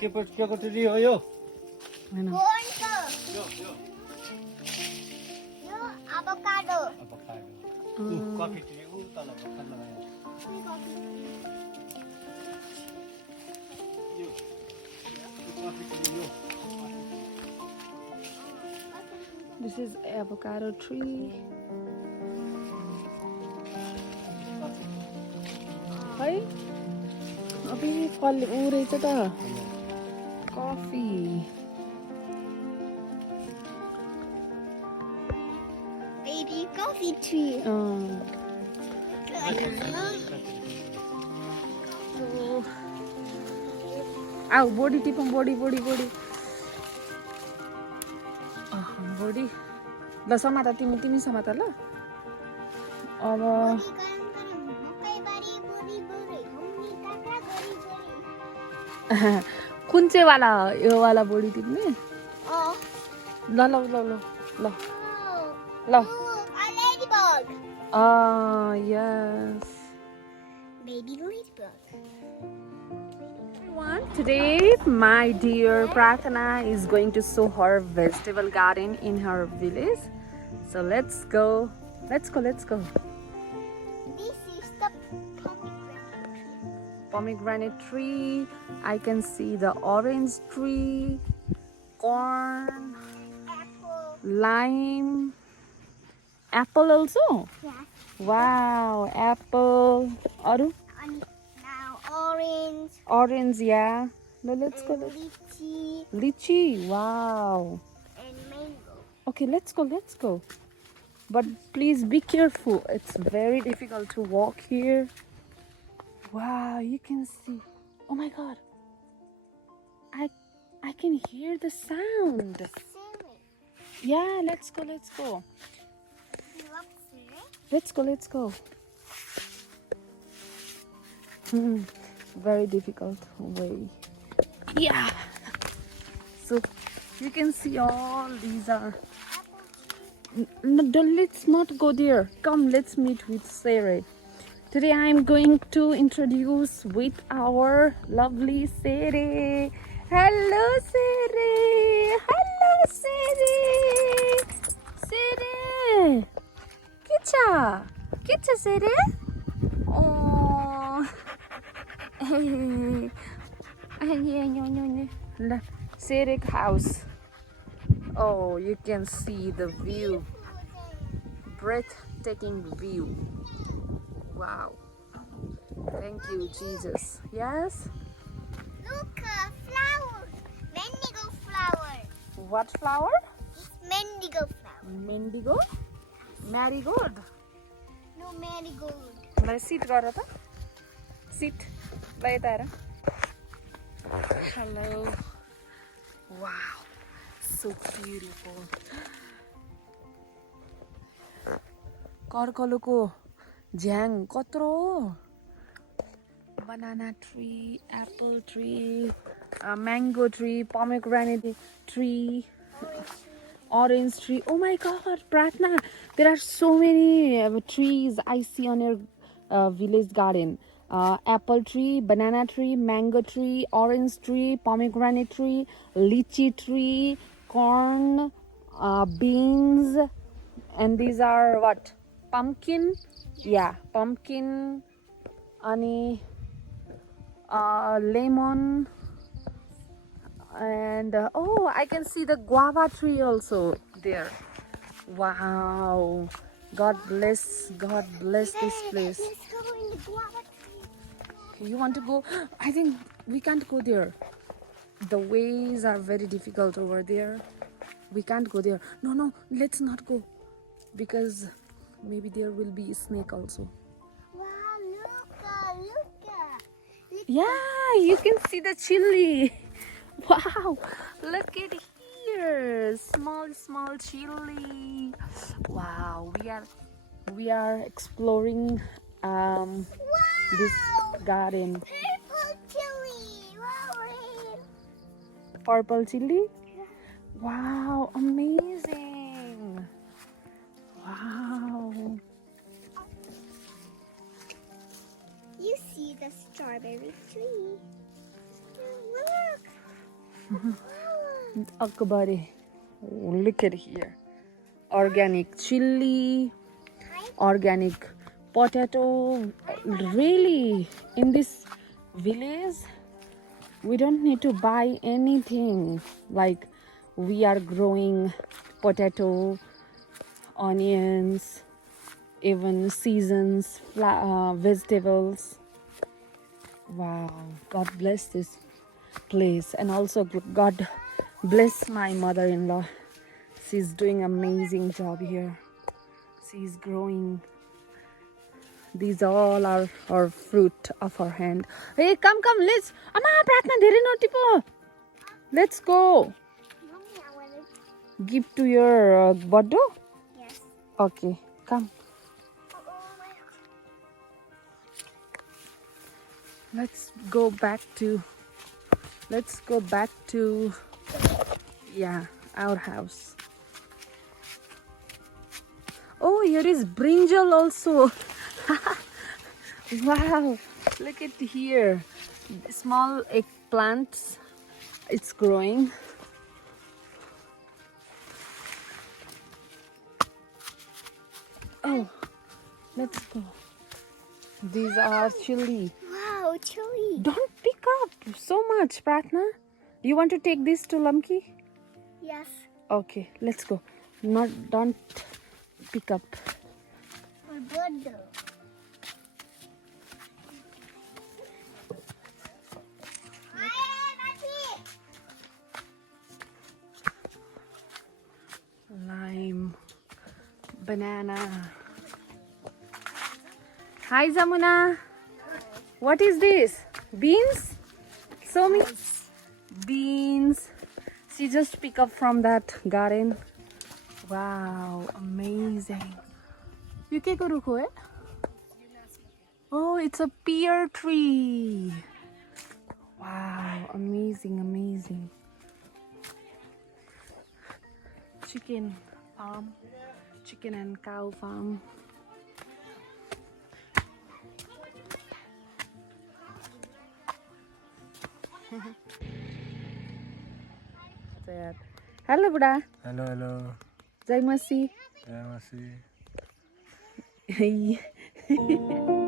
केको ट्री हो यो होइन यो avocado. कफी ट्री ऊ तल भर्खर लगायो यो कफी ट्री यो This is avocado tree. है अबे फल ऊ रहेछ त कफी Baby coffee tree. आऊ बडी टिपौँ बडी बडी बडी बडी ल समात तिमी तिमी समात ल अब कुन चाहिँ वाला यो वाला बडी टिप्ने ल ल ल ल ल ल A ladybug. yes Baby ladybug. everyone, today my dear Prathana is going to show her vegetable garden in her village. So let's go. This is the Pomegranate tree. I can see the orange tree, corn, apple. lime, apple also. Yeah. Wow, apple. Aru? And now orange. Orange, yeah. No, let's go. And lychee Lychee, wow. and mango. Okay, let's go, let's go. But please be careful. It's very difficult to walk here. Wow, you can see. Oh my God. I can hear the sound. Cereal. Yeah, let's go, let's go. You love cereal? Let's go, let's go. Very difficult way. Yeah. So you can see all these are. No, let's not go there. Come, let's meet with Sarah. Today I am going to introduce with our lovely Sarah. Hello, Sarah. Hello, Sarah. Sarah. Kitcha. Kitcha, Sarah. Oh. Sarah house. Oh, you can see the view. Breathtaking view. Wow. Thank you, Jesus. Yes? Look, a flower. Mendigo flower. What flower? Mendigo flower. Mendigo? Marigold? No marigold. Let sit गर त sit ल यता हेर Hello. Wow. So beautiful. कर्कलोको झ्याङ कत्रो banana tree, apple tree, mango tree, pomegranate tree, orange tree. Oh my God, Pratna, there are so many trees I see on your village garden. Apple tree, banana tree, mango tree, orange tree, pomegranate tree, lychee tree, corn, beans, and these are what? Pumpkin? Yeah, pumpkin, ani, lemon, and oh, I can see the guava tree also there. Wow, God bless this place. Let's go in the guava tree. You want to go? I think we can't go there. The ways are very difficult over there. We can't go there. No, let's not go because maybe there will be a snake also. Wow, look. Yeah, you can see the chili. Wow, look at here. Small chili. Wow, we are exploring this garden. Purple chili. Wow. Purple chili. Wow, amazing. Wow. You see the strawberry tree. Look. Akbari. Oh, look at here. Organic chili, organic potato. Really, in this village, we don't need to buy anything. Like, we are growing potato, onions, even seasons, vegetables. Wow, God bless this place, and also God bless my mother-in-law. She's doing amazing job here. She's growing. These all are our fruit of our hand. Hey, come, let's. Ama, Pratna, dhere naughty po. Let's go. Mommy, I want to. Give to your Baddo. Yes. Okay, come. Oh my God. Let's go back to yeah, our house. Oh, here is brinjal also. Wow, look at here. Small eggplants. It's growing. Oh, let's go. These are chili. Wow, chili. Don't pick up so much, Pratna. You want to take this to Lamki? Yes. Okay, let's go. Don't pick up. My brother. Lime, banana. Hi, Zamuna. What is this? Beans? Show me. Beans. She just pick up from that garden. Wow, amazing. You ke ko rukho hai? Oh, it's a pear tree. Wow, amazing. Chicken farm, chicken and cow farm. Sad. Hello, Buddha. Hello. Jai Masi. Jai Masi.